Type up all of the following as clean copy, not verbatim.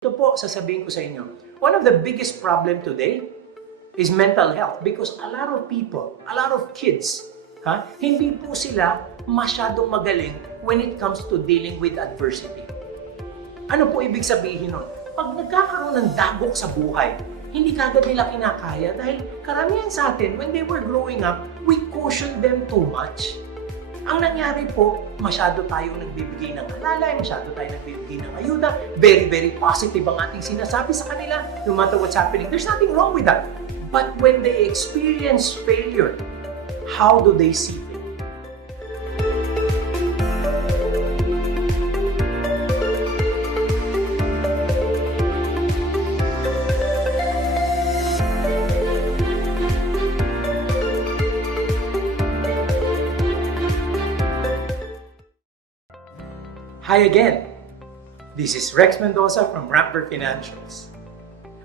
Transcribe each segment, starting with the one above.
Ito po, sasabihin ko sa inyo, one of the biggest problem today is mental health because a lot of people, a lot of kids, hindi po sila masyadong magaling when it comes to dealing with adversity. Ano po ibig sabihin nun? Pag nagkakaroon ng dagok sa buhay, hindi kagad nila kinakaya dahil karamihan sa atin, when they were growing up, we cautioned them too much. Ang nangyari po, masyado tayong nagbibigay ng alalay, masyado tayong nagbibigay ng ayuda, very, very positive ang ating sinasabi sa kanila, no matter what's happening. There's nothing wrong with that. But when they experience failure, how do they see it? Hi again! This is Rex Mendoza from Rampver Financials.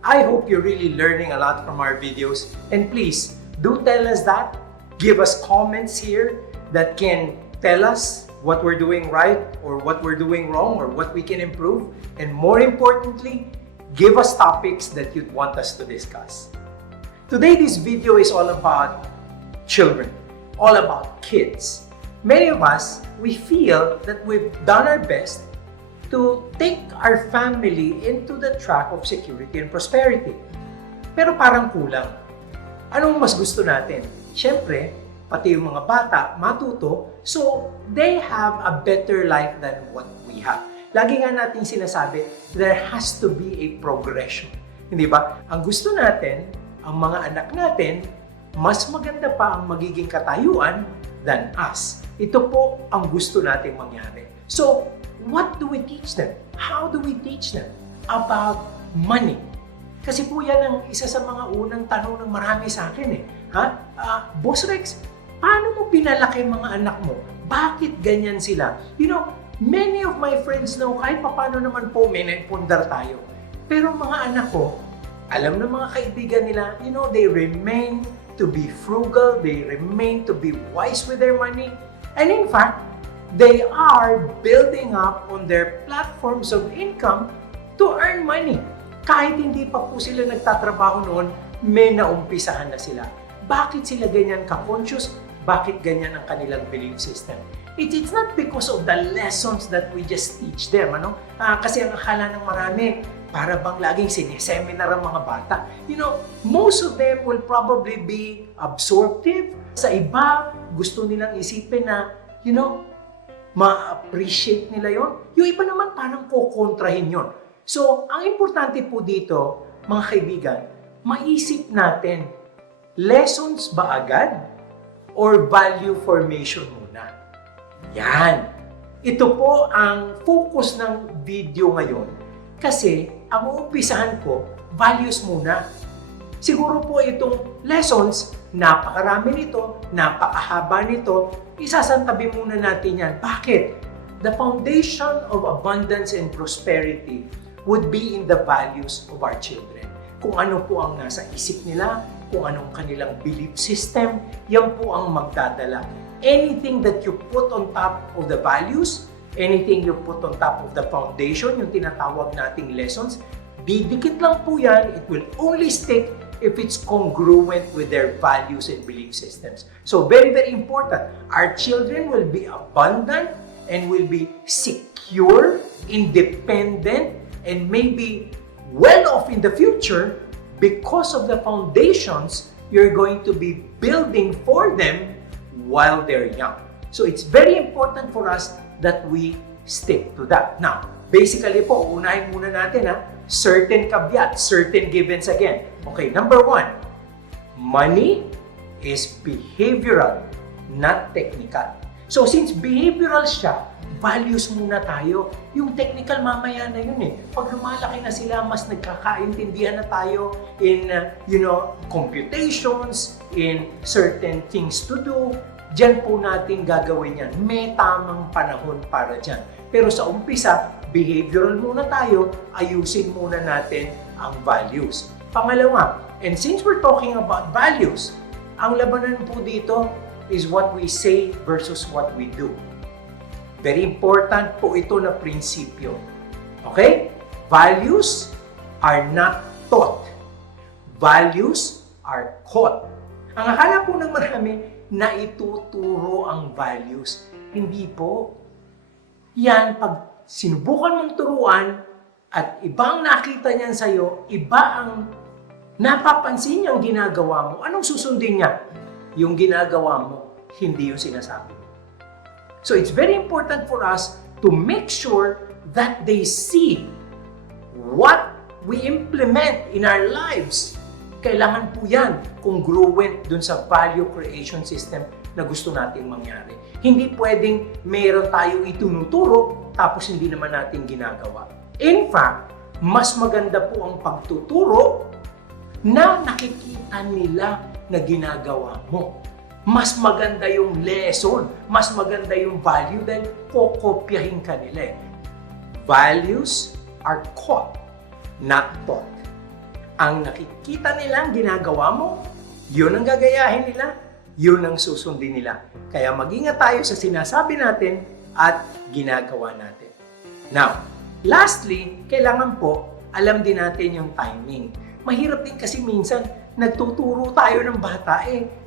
I hope you're really learning a lot from our videos, and please do tell us that. Give us comments here that can tell us what we're doing right or what we're doing wrong or what we can improve, and more importantly, give us topics that you'd want us to discuss. Today, this video is all about children, all about kids. Many of us, we feel that we've done our best to take our family into the track of security and prosperity. Pero parang kulang. Anong mas gusto natin? Siyempre, pati yung mga bata matuto, so they have a better life than what we have. Lagi nga natin sinasabi, there has to be a progression. Hindi ba? Ang gusto natin, ang mga anak natin, mas maganda pa ang magiging katayuan than us. Ito po ang gusto nating mangyari. So, what do we teach them? How do we teach them about money? Kasi po yan ang isa sa mga unang tanong ng marami sa akin Boss Rex, paano mo pinalaki mga anak mo? Bakit ganyan sila? You know, many of my friends know kahit paano naman po may naipundar tayo. Pero mga anak ko, alam ng mga kaibigan nila, you know, they remain to be frugal, they remain to be wise with their money. And in fact, they are building up on their platforms of income to earn money. Kahit hindi pa po sila nagtatrabaho noon, may naumpisahan na sila. Bakit sila ganyan ka-conscious? Bakit ganyan ang kanilang belief system? It's not because of the lessons that we just teach them. Kasi ang akala ng marami, para bang laging sineseminar ang mga bata. You know, most of them will probably be absorptive. Sa iba, gusto nilang isipin na, you know, ma-appreciate nila yon. Yung iba naman parang kukontrahin yon. So, ang importante po dito, mga kaibigan, maisip natin, lessons ba agad or value formation muna? Yan. Ito po ang focus ng video ngayon kasi ang uumpisahan ko, values muna. Siguro po itong lessons, napakarami nito, napakahaba nito, isasantabi muna natin yan. Bakit? The foundation of abundance and prosperity would be in the values of our children. Kung ano po ang nasa isip nila, kung anong kanilang belief system, yan po ang magdadala. Anything that you put on top of the values, anything you put on top of the foundation, yung tinatawag nating lessons, didikit lang po yan, it will only stick if it's congruent with their values and belief systems. So very, very important. Our children will be abundant and will be secure, independent, and maybe well off in the future because of the foundations you're going to be building for them while they're young. So it's very important for us that we stick to that. Now, basically po, unahin muna natin certain caveats, certain givens again. Okay, number one, money is behavioral, not technical. So since behavioral siya, values muna tayo. Yung technical mamaya na yun Pag lumalaki na sila, mas nagkakaintindihan na tayo in, computations, in certain things to do. Diyan po natin gagawin yan. May tamang panahon para dyan. Pero sa umpisa, behavioral muna tayo, ayusin muna natin ang values. Pangalawa, and since we're talking about values, ang labanan po dito is what we say versus what we do. Very important po ito na prinsipyo. Okay? Values are not taught. Values are caught. Ang akala po ng marami na ituturo ang values. Hindi po. Yan, pag sinubukan mong turuan at ibang nakita niyan sa'yo, iba ang napapansin niyang ginagawa mo. Anong susundin niya? Yung ginagawa mo, hindi yung sinasabi mo. So it's very important for us to make sure that they see what we implement in our lives. Kailangan po yan congruent dun sa value creation system na gusto nating mangyari. Hindi pwedeng meron tayong itunuturo tapos hindi naman natin ginagawa. In fact, mas maganda po ang pagtuturo na nakikita nila na ginagawa mo. Mas maganda yung lesson, mas maganda yung value dahil kokopyahin ka nila. Values are caught, not taught. Ang nakikita nilang ginagawa mo, yun ang gagayahin nila, yun ang susundin nila. Kaya mag-ingat tayo sa sinasabi natin at ginagawa natin. Now, lastly, kailangan po alam din natin yung timing. Mahirap din kasi minsan nagtuturo tayo ng bata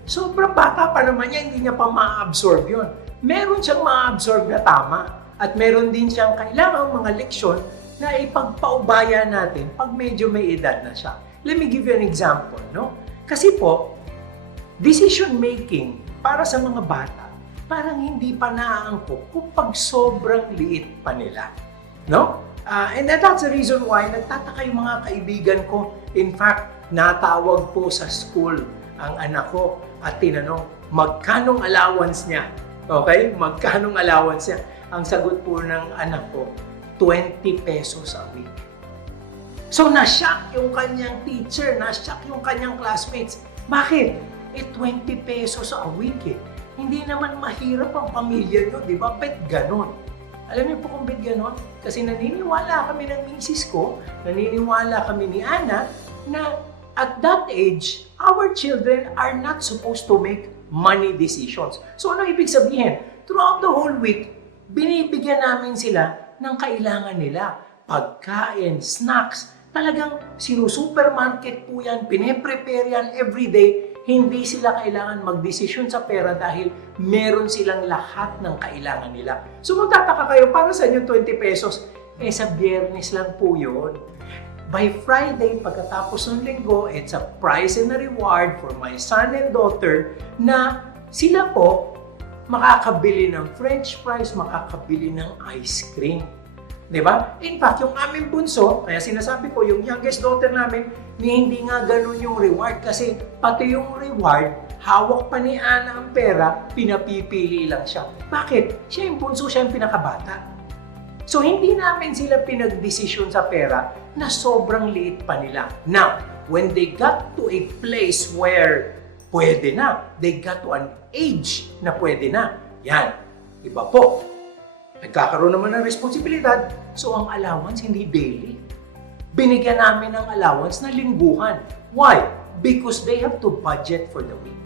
sobrang bata pa naman niya, hindi niya pa ma-absorb yun. Meron siyang ma-absorb na tama at meron din siyang kailangang mga leksyon na ipagpaubaya natin pag medyo may edad na siya. Let me give you an example, no? Kasi po, decision making para sa mga bata, parang hindi pa naaangkop kung pag sobrang liit pa nila, no? And that's the reason why nagtataka yung mga kaibigan ko. In fact, natawag po sa school ang anak ko at tinanong, magkanong allowance niya? Okay? Magkanong allowance niya? Ang sagot po ng anak ko, 20 pesos a week. So, na-shock yung kanyang teacher, na-shock yung kanyang classmates. Bakit? 20 pesos a week Hindi naman mahirap ang pamilya nyo, di ba? Bet ganon. Alam niyo po kung bet ganon? Kasi naniniwala kami ng misis ko, naniniwala kami ni Ana, na at that age, our children are not supposed to make money decisions. So ano ibig sabihin? Throughout the whole week, binibigyan namin sila ng kailangan nila. Pagkain, snacks, talagang sinusupermarket po yan, pine-prepare yan everyday. Hindi sila kailangan magdesisyon sa pera dahil meron silang lahat ng kailangan nila. So magtataka kayo, para sa inyo 20 pesos? Sa biyernes lang po yun. By Friday, pagkatapos ng linggo, it's a prize and a reward for my son and daughter na sila po makakabili ng french fries, makakabili ng ice cream. Diba? In fact, yung aming bunso, kaya sinasabi ko, yung youngest daughter namin, hindi nga ganun yung reward kasi pati yung reward, hawak pa ni Ana ang pera, pinapipili lang siya. Bakit? Siya yung bunso, siya yung pinakabata. So, hindi namin sila pinagdesisyon sa pera na sobrang liit pa nila. Now, when they got to a place where pwede na, they got to an age na pwede na, yan, iba po. Nagkakaroon naman ng responsibilidad, so ang allowance hindi daily. Binigyan namin ng allowance na lingguhan. Why? Because they have to budget for the week.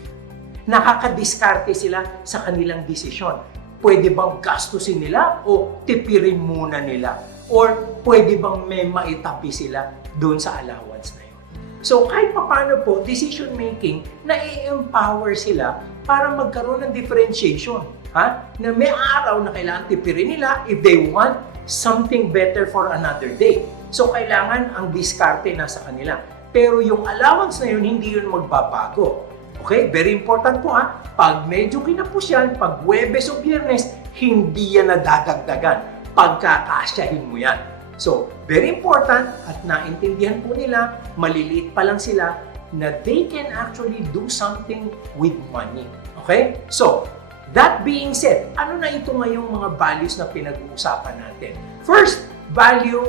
Nakakadiskarte sila sa kanilang desisyon. Pwede bang gastusin nila o tipirin muna nila? Or pwede bang may maitapi sila doon sa allowance na yun? So kahit paano po, decision making, na-empower sila para magkaroon ng differentiation. Na may araw na kailangan tipirin nila if they want something better for another day. So kailangan ang diskarte nasa kanila. Pero yung allowance na yun, hindi yun magbabago. Okay? Very important po pag medyo kinapos yan, pag Huwebes o Biyernes, hindi yan nadadagdagan. Pagkakasyahin mo yan. So, very important at naintindihan po nila, maliliit pa lang sila, na they can actually do something with money. Okay? So, that being said, ano na ito ngayong mga values na pinag-uusapan natin? First, value,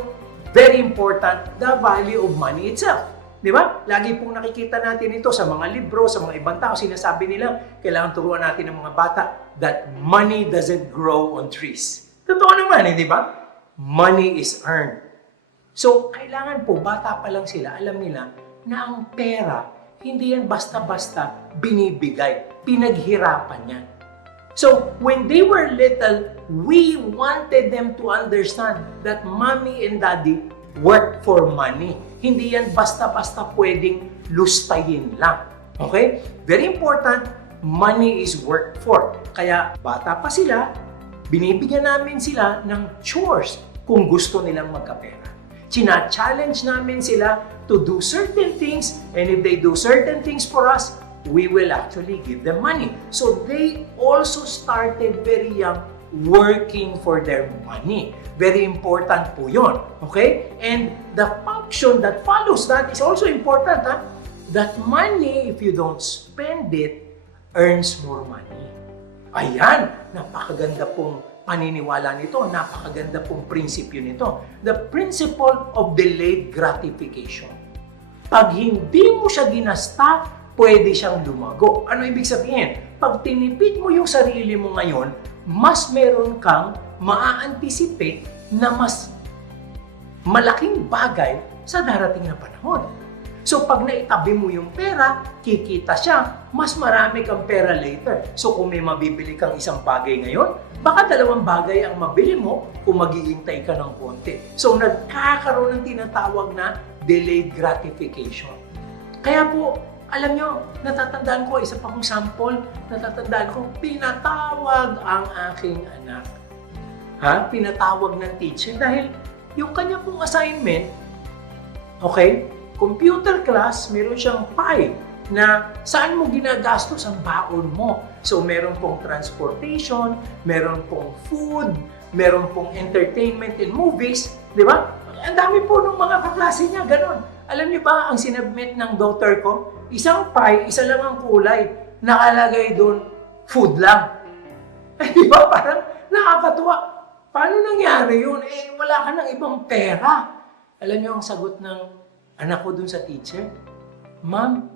very important, the value of money itself. Di ba? Lagi pong nakikita natin ito sa mga libro, sa mga ibang tao, sinasabi nila, kailangan turuan natin ng mga bata that money doesn't grow on trees. Totoo naman, di ba? Money is earned. So, kailangan po, bata pa lang sila, alam nila na ang pera, hindi yan basta-basta binibigay. Pinaghirapan yan. So, when they were little, we wanted them to understand that mommy and daddy work for money. Hindi yan basta-basta pwedeng lustayin lang. Okay? Very important, money is worked for. Kaya bata pa sila, binibigyan namin sila ng chores kung gusto nilang magkapera. China-challenge namin sila to do certain things, and if they do certain things for us, we will actually give them money. So they also started very young working for their money. Very important po yun. Okay? And the function that follows that is also important. That money, if you don't spend it, earns more money. Ayan, napakaganda pong paniniwala nito, napakaganda pong prinsipyo nito. The principle of delayed gratification. Pag hindi mo siya ginasta, pwede siyang lumago. Ano ibig sabihin? Pag tinipid mo yung sarili mo ngayon, mas meron kang maa-anticipate na mas malaking bagay sa darating na panahon. So pag naitabi mo yung pera, kikita siya, mas marami kang pera later. So kung may mabibili kang isang bagay ngayon, baka dalawang bagay ang mabili mo kung maghihintay ka ng konti. So nagkakaroon ng tinatawag na delayed gratification. Kaya po, alam nyo, natatandaan ko, isa pa kong sample, natatandaan ko, pinatawag ang aking anak. Pinatawag ng teacher dahil yung kanya pong assignment, okay, computer class, meron siyang pie na saan mo ginagastos ang baon mo. So, meron pong transportation, meron pong food, meron pong entertainment and movies, di ba? Ang dami po ng mga kaklase niya, ganon. Alam niyo ba, ang sinubmit ng daughter ko, isang pie, isa lang ang kulay, nakalagay doon, food lang. Di ba? Parang nakakatuwa. Paano nangyari yun? Wala ka ng ibang pera. Alam niyo ang sagot ng anak ko dun sa teacher, Ma'am,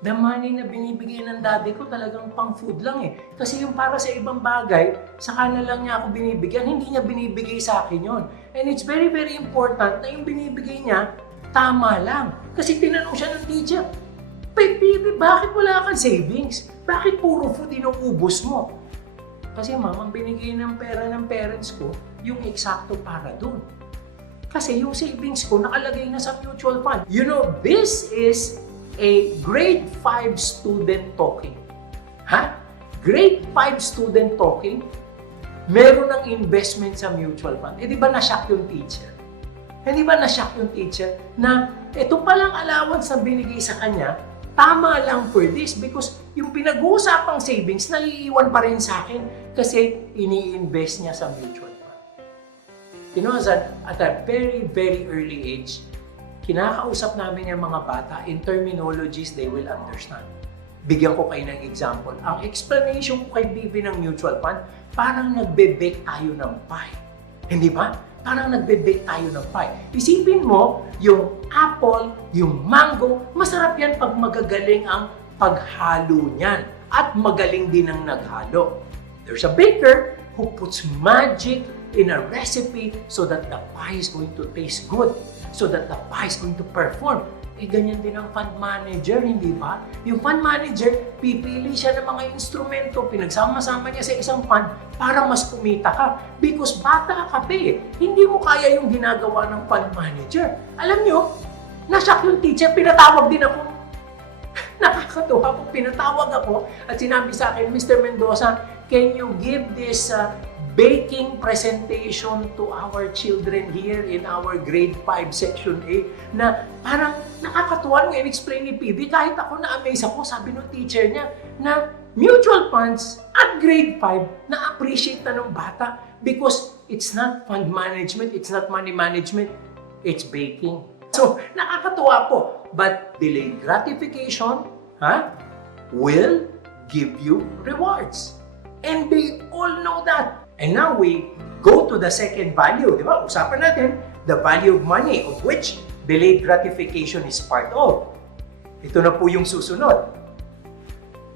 the money na binibigay ng daddy ko talagang pang food lang eh. Kasi yung para sa ibang bagay, saka na lang niya ako binibigyan, hindi niya binibigay sa akin yon. And it's very, very important na yung binibigay niya, tama lang. Kasi tinanong siya ng teacher, Baby, bakit wala kang savings? Bakit puro food inuubos mo? Kasi ma'am, ang binigay ng pera ng parents ko, yung eksakto para dun. Kasi yung savings ko nakalagay na sa mutual fund. You know, this is a grade 5 student talking. Grade 5 student talking, meron ng investment sa mutual fund. Di ba na-shock yung teacher? Di ba na-shock yung teacher na ito palang allowance na binigay sa kanya, tama lang for this because yung pinag-uusapang savings naiiwan pa rin sa akin kasi ini-invest niya sa mutual fund. You know, at a very, very early age, kinakausap namin yung mga bata in terminologies they will understand. Bigyan ko kayo ng example. Ang explanation ko kay Bibi ng mutual fund, parang nagbe-bake tayo ng pie. Hindi ba? Parang nagbe-bake tayo ng pie. Isipin mo, yung apple, yung mango, masarap yan pag magagaling ang paghalo niyan. At magaling din ang naghalo. There's a baker who puts magic in a recipe so that the pie is going to taste good, so that the pie is going to perform. Ganyan din ang fund manager, hindi ba? Yung fund manager, pipili siya ng mga instrumento, pinagsama-sama niya sa isang fund para mas kumita ka. Because bata ka pa eh. Hindi mo kaya yung ginagawa ng fund manager. Alam nyo, na-shock yung teacher, pinatawag din ako. Nakakatuwa po, pinatawag ako at sinabi sa akin, Mr. Mendoza, can you give this baking presentation to our children here in our grade 5 section A na parang nakakatuwa nung in-explain ni PB. Kahit ako na-amaze ako, sabi ng teacher niya na mutual funds at grade 5 na-appreciate na ng bata because it's not fund management, it's not money management, it's baking. So, nakakatuwa po. But delayed gratification will give you rewards. And they all know that. And now we go to the second value, di ba? Usapan natin the value of money, of which delayed gratification is part of. Ito na po yung susunod.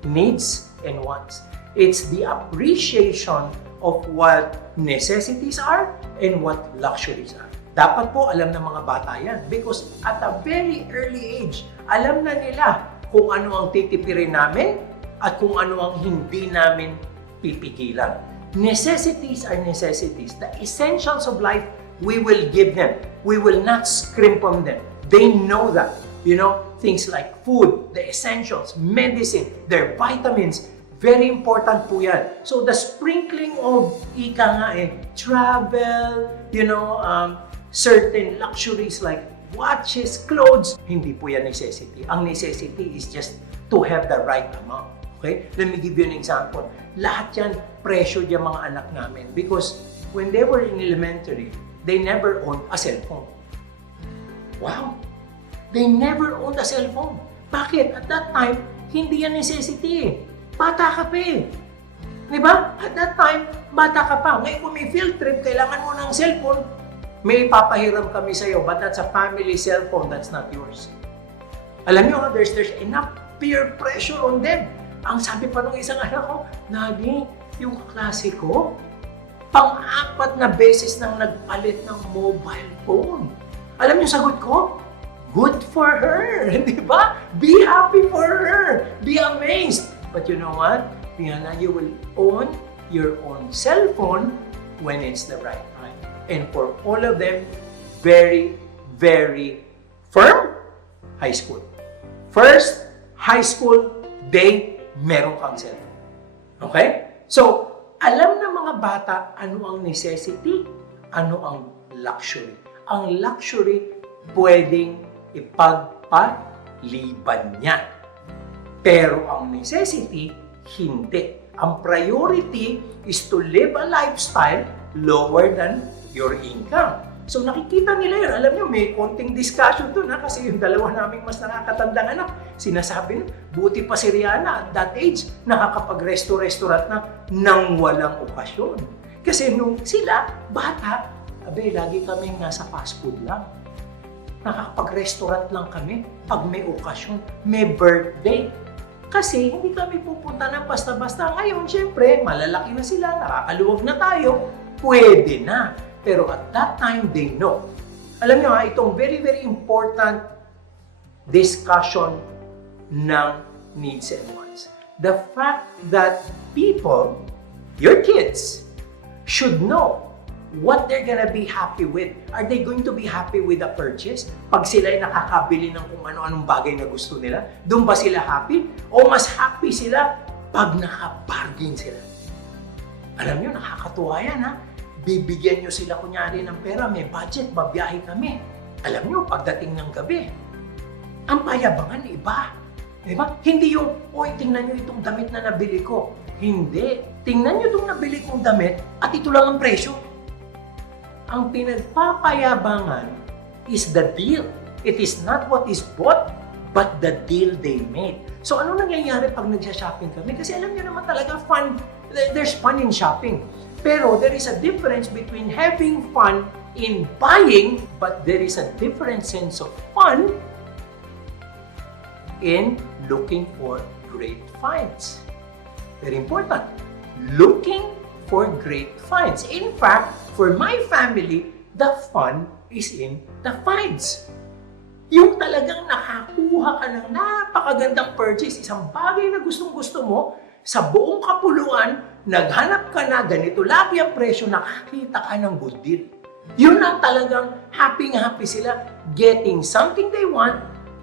Needs and wants. It's the appreciation of what necessities are and what luxuries are. Dapat po alam ng mga bata yan because at a very early age, alam na nila kung ano ang titipirin namin at kung ano ang hindi namin pipigilan. Necessities are necessities. The essentials of life we will give them. We will not scrimp on them. They know that. Things like food, the essentials, medicine, their vitamins, very important po yan. So the sprinkling of travel, certain luxuries like watches, clothes, hindi po yan necessity. Ang necessity is just to have the right amount. Okay? Let me give you an example. Lahat yan, pressured yung mga anak namin because when they were in elementary, they never owned a cellphone. Wow! They never owned a cellphone. Bakit? At that time, hindi yan necessity. Bata ka pa eh. Diba? At that time, bata ka pa. Ngayon kung may field trip, kailangan mo ng cellphone, may papahiram kami sa'yo, but that's a family cellphone, that's not yours. Alam nyo, there's enough peer pressure on them. Ang sabi pa nung isang anak ko, Daddy, yung kaklase ko, pang-apat na beses nang nagpalit ng mobile phone. Alam nyo sagot ko? Good for her, di ba? Be happy for her. Be amazed. But you know what? Diana, you will own your own cell phone when it's the right time. And for all of them, very, very firm, high school. First, high school, meron kang cellphone. Okay? So, alam ng mga bata ano ang necessity, ano ang luxury. Ang luxury, pwedeng ipagpaliban niya. Pero ang necessity, hindi. Ang priority is to live a lifestyle lower than your income. So nakikita nila yun. Alam nyo, may konting discussion doon kasi yung dalawa naming mas nakakatandang anak, sinasabi nyo, buti pa si Rihanna at that age, nakakapag-restaurant na nang walang okasyon. Kasi nung sila, bata, lagi kaming nasa fast food lang. Nakakapag-restaurant lang kami pag may okasyon, may birthday. Kasi hindi kami pupunta na basta-basta. Ngayon, syempre, malalaki na sila, nakakaluwag na tayo, pwede na. Pero at that time, they know. Alam nyo itong very, very important discussion ng needs and wants. The fact that people, your kids, should know what they're gonna be happy with. Are they going to be happy with the purchase? Pag sila ay nakakabili ng kung ano-anong bagay na gusto nila, doon ba sila happy? O mas happy sila pag nakabargain sila? Alam nyo, nakakatuwa yan ha. Bibigyan nyo sila kunyari ng pera, may budget, babiyahe kami. Alam nyo, pagdating ng gabi, ang payabangan iba. Diba? Hindi yung, tingnan nyo itong damit na nabili ko. Hindi. Tingnan nyo itong nabili kong damit at ito lang ang presyo. Ang pinagpapayabangan is the deal. It is not what is bought, but the deal they made. So ano nangyayari pag nagsha-shopping kami? Kasi alam niyo naman talaga fun. There's fun in shopping. Pero there is a difference between having fun in buying, but there is a different sense of fun in looking for great finds. Very important. Looking for great finds. In fact, for my family, the fun is in the finds. Yung talagang nakakuha ka ng napakagandang purchase, isang bagay na gustong-gusto mo, sa buong kapuluan, naghanap ka na, ganito lagi ang presyo, nakakita ka ng good deal. Yun ang talagang happy-happy sila, getting something they want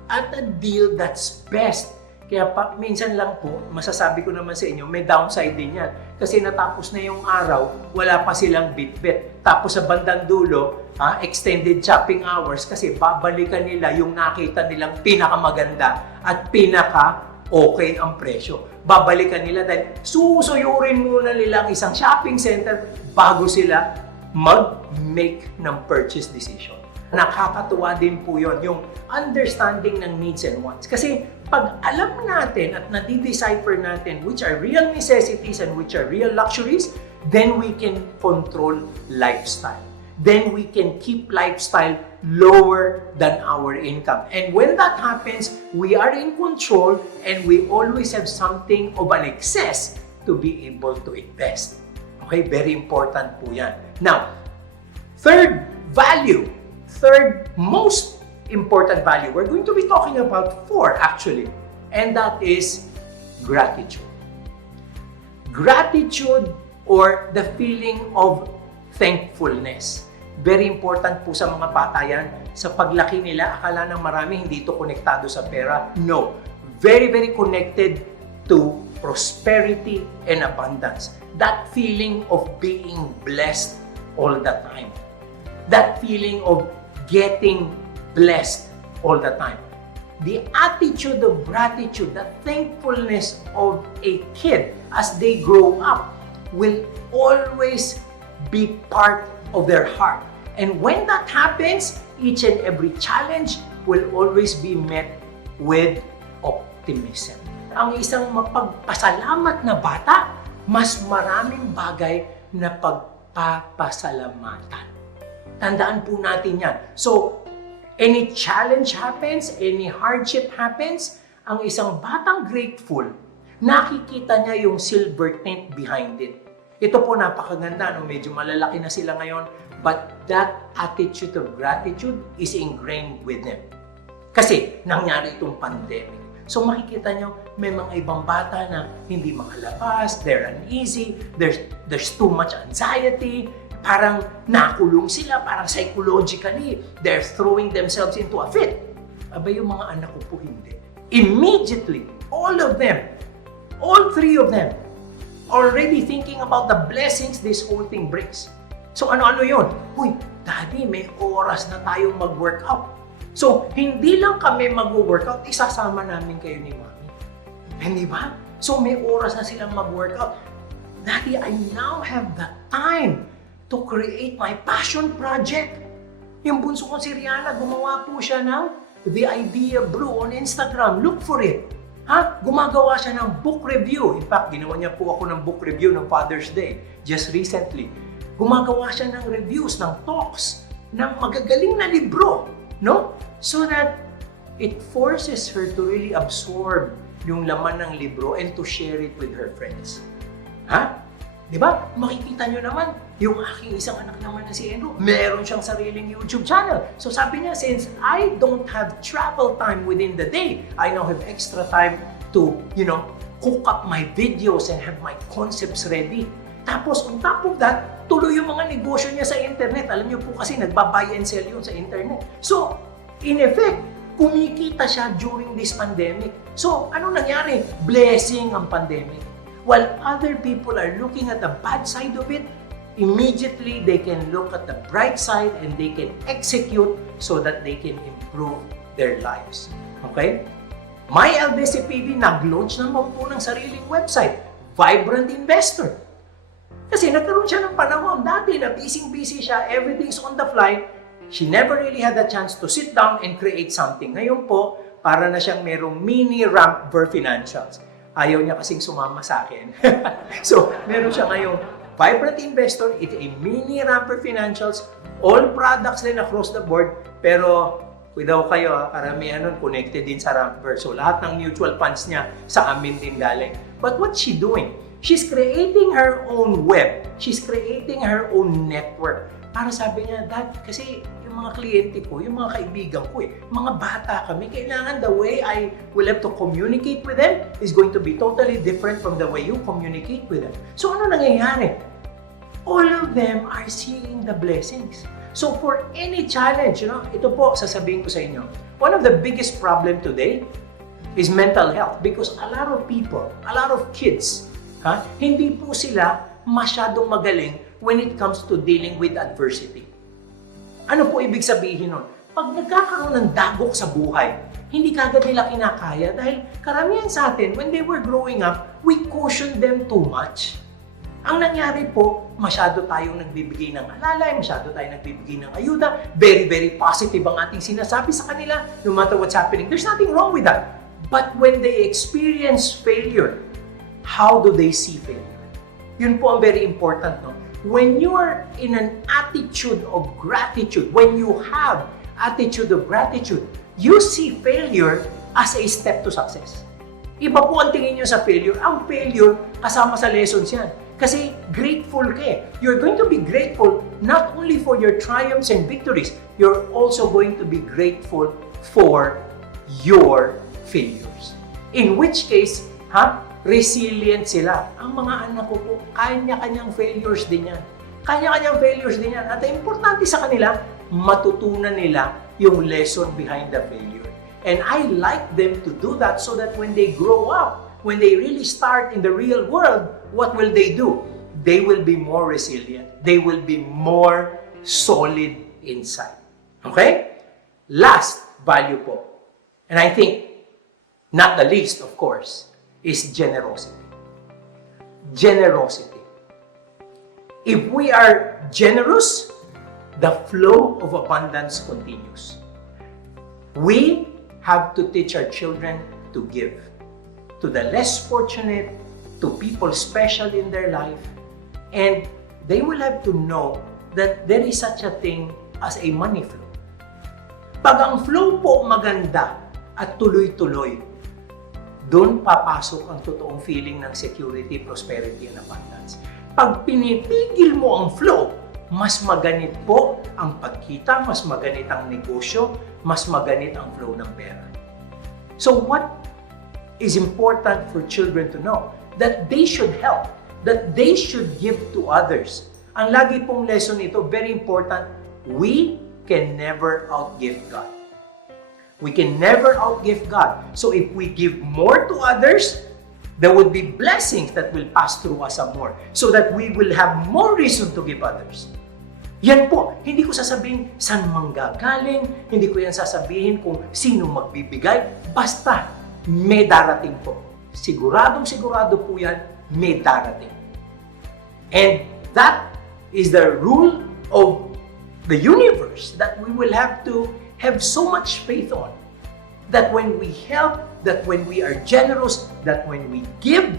at a deal that's best. Kaya minsan lang po, masasabi ko naman sa inyo, may downside din yan. Kasi natapos na yung araw, wala pa silang bit-bit. Tapos sa bandang dulo, extended shopping hours kasi babalikan nila yung nakita nilang pinakamaganda at pinaka-okay ang presyo. Babalikan nila dahil susuyurin muna nila ang isang shopping center bago sila mag-make ng purchase decision. Nakakatuwa din po yun, yung understanding ng needs and wants. Kasi pag alam natin at nadi-decipher natin which are real necessities and which are real luxuries, then we can control lifestyle. Then we can keep lifestyle lower than our income. And when that happens, we are in control and we always have something of an excess to be able to invest. Okay, very important po yan. Now, third most important value, we're going to be talking about 4 actually, and that is gratitude. Gratitude or the feeling of thankfulness. Very important po sa mga bata yan. Sa paglaki nila, akala ng marami hindi ito konektado sa pera. No. Very, very connected to prosperity and abundance. That feeling of being blessed all the time. That feeling of getting blessed all the time. The attitude of gratitude, the thankfulness of a kid as they grow up will always be part of their heart. And when that happens, each and every challenge will always be met with optimism. Ang isang mapagpasalamat na bata, mas maraming bagay na pagpapasalamatan. Tandaan po natin yan. So, any challenge happens, any hardship happens, ang isang batang grateful, nakikita niya yung silver tint behind it. Ito po napakaganda, no? Medyo malalaki na sila ngayon, but that attitude of gratitude is ingrained with them. Kasi nangyari itong pandemic. So makikita nyo, may mga ibang bata na hindi makalabas, they're uneasy, there's too much anxiety, parang nakulong sila, parang psychologically, they're throwing themselves into a fit. Aba, yung mga anak ko po hindi. Immediately, all of them, all three of them, already thinking about the blessings this whole thing brings. So ano-ano yun? Uy, Daddy, may oras na tayong mag-workout. So, hindi lang kami mag-workout, isasama namin kayo ni Mami. Hindi ba? So, may oras na silang mag-workout. Daddy, I now have the time to create my passion project. Yung bunso ko si Rihanna, gumawa po siya ng The Idea Brew on Instagram. Look for it. Gumagawa siya ng book review. In fact, ginawa niya po ako ng book review ng Father's Day just recently. Gumagawa siya ng reviews, ng talks, ng magagaling na libro. No? So that it forces her to really absorb yung laman ng libro and to share it with her friends. Di ba? Makikita nyo naman, yung aking isang anak naman na si Enro, meron siyang sariling YouTube channel. So sabi niya, since I don't have travel time within the day, I now have extra time to, cook up my videos and have my concepts ready. Tapos, on top of that, tuloy yung mga negosyo niya sa internet. Alam niyo po kasi, nagbabuy and sell yun sa internet. So, in effect, kumikita siya during this pandemic. So, ano nangyari? Blessing ang pandemic. While other people are looking at the bad side of it, immediately they can look at the bright side and they can execute so that they can improve their lives. Okay? My eldest si PB nag-launch naman po ng sariling website, Vibrant Investor. Kasi nagkaroon siya ng panahon. Dati na busy siya, everything's on the fly. She never really had a chance to sit down and create something. Ngayon po, para na siyang merong mini Rampver financials. Ayaw niya kasing sumama sa akin. So, meron siya ngayong Vibrant Investor, it's a mini Rampver financials, all products din across the board, pero daw kayo, karamihan nun connected din sa Rampver. So, lahat ng mutual funds niya sa amin din galing. But what's she doing? She's creating her own web. She's creating her own network. Para sabi niya, Dad, kasi yung mga kliyente ko, yung mga kaibigan ko, mga bata kami, kailangan the way I will have to communicate with them is going to be totally different from the way you communicate with them. So ano nangyayari? All of them are seeing the blessings. So for any challenge, ito po, sasabihin ko sa inyo, one of the biggest problem today is mental health because a lot of people, a lot of kids, hindi po sila masyadong magaling when it comes to dealing with adversity. Ano po ibig sabihin nun? Pag nagkakaroon ng dagok sa buhay, hindi kagad nila kinakaya dahil karamihan sa atin, when they were growing up, we cautioned them too much. Ang nangyari po, masyado tayong nagbibigay ng alalay, masyado tayong nagbibigay ng ayuda, very, very positive ang ating sinasabi sa kanila, no matter what's happening. There's nothing wrong with that. But when they experience failure, how do they see failure? Yun po ang very important, no? When you are in an attitude of gratitude, when you have attitude of gratitude, you see failure as a step to success. Iba po ang tingin nyo sa failure. Ang failure, kasama sa lessons yan. Kasi grateful ka eh. You're going to be grateful not only for your triumphs and victories, you're also going to be grateful for your failures. In which case, resilient sila. Ang mga anak ko po, kanya-kanyang failures din yan. Kanya-kanyang failures din yan. At importante sa kanila, matutunan nila yung lesson behind the failure. And I like them to do that so that when they grow up, when they really start in the real world, what will they do? They will be more resilient. They will be more solid inside. Okay? Last value po, and I think not the least, of course, is generosity. Generosity. If we are generous, the flow of abundance continues. We have to teach our children to give. To the less fortunate, to people special in their life, and they will have to know that there is such a thing as a money flow. Pag ang flow po maganda at tuloy-tuloy, doon papasok ang totoong feeling ng security, prosperity, and abundance. Pag pinipigil mo ang flow, mas maganit po ang pagkita, mas maganit ang negosyo, mas maganit ang flow ng pera. So what is important for children to know? That they should help, that they should give to others. Ang lagi pong lesson ito, very important, we can never outgive God. We can never outgive God. So if we give more to others, there would be blessings that will pass through us some more so that we will have more reason to give others. Yan po, hindi ko sasabihin saan manggagaling, hindi ko yan sasabihin kung sino magbibigay, basta may darating po. Siguradong-sigurado po yan, may darating. And that is the rule of the universe that we will have to have so much faith on. That when we help, that when we are generous, that when we give,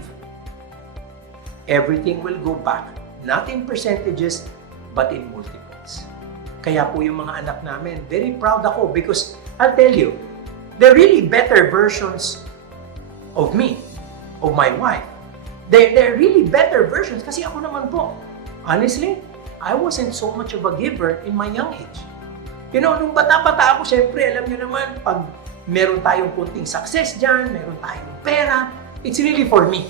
everything will go back. Not in percentages, but in multiples. Kaya po yung mga anak namin, very proud ako because I'll tell you, they're really better versions of me, of my wife. They're really better versions kasi ako naman po. Honestly, I wasn't so much of a giver in my young age. You know, nung bata-bata ako, syempre, alam nyo naman, pag meron tayong kunting success dyan, meron tayong pera, it's really for me.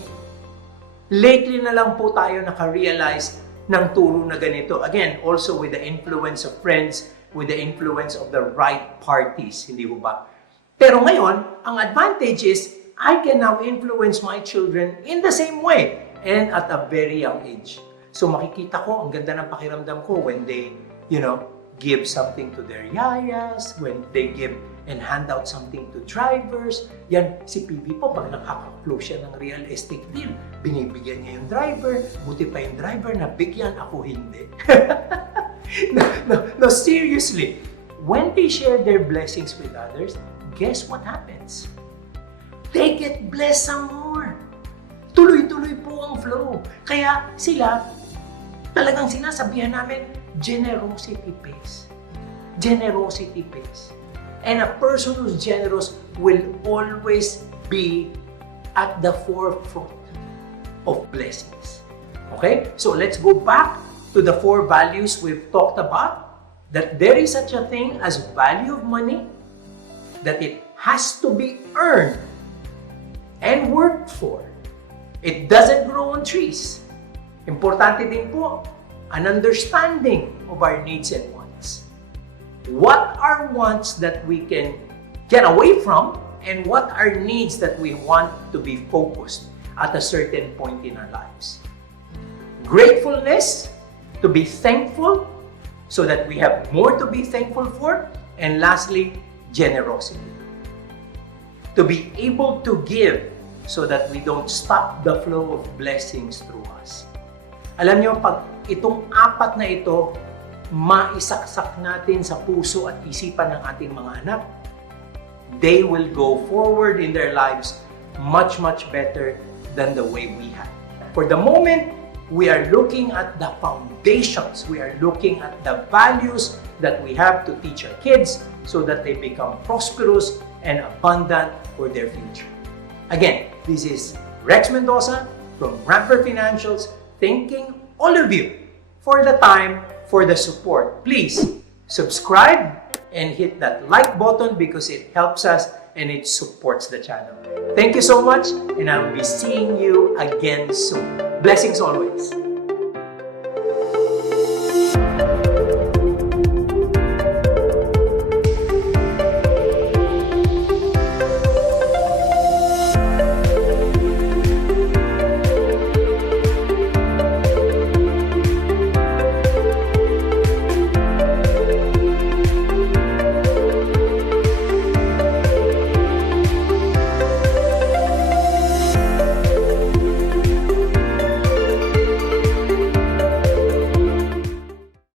Lately na lang po tayo naka-realize ng turo na ganito. Again, also with the influence of friends, with the influence of the right parties, hindi ba ba? Pero ngayon, ang advantage is, I can now influence my children in the same way and at a very young age. So makikita ko, ang ganda ng pakiramdam ko when they, give something to their yayas, when they give and hand out something to drivers. Yan, si PB po, pag nakaka-close siya ng real estate deal, binibigyan niya yung driver, buti pa yung driver na bigyan, ako hindi. No, seriously. When they share their blessings with others, guess what happens? They get blessed some more. Tuloy-tuloy po ang flow. Kaya sila, talagang sinasabihan namin, generosity pays. Generosity pays. And a person who's generous will always be at the forefront of blessings. Okay? So let's go back to the 4 values we've talked about. That there is such a thing as value of money, that it has to be earned and worked for. It doesn't grow on trees. Importante din po, an understanding of our needs and wants. What are wants that we can get away from and what are needs that we want to be focused at a certain point in our lives. Gratefulness, to be thankful so that we have more to be thankful for. And lastly, generosity. To be able to give so that we don't stop the flow of blessings through us. Alam niyo, pag itong 4 na ito, maisaksak natin sa puso at isipan ng ating mga anak, they will go forward in their lives much, much better than the way we have. For the moment, we are looking at the foundations. We are looking at the values that we have to teach our kids so that they become prosperous and abundant for their future. Again, this is Rex Mendoza from Rampver Financials, thanking all of you for the time, for the support. Please subscribe and hit that like button because it helps us and it supports the channel. Thank you so much, and I'll be seeing you again soon. Blessings always.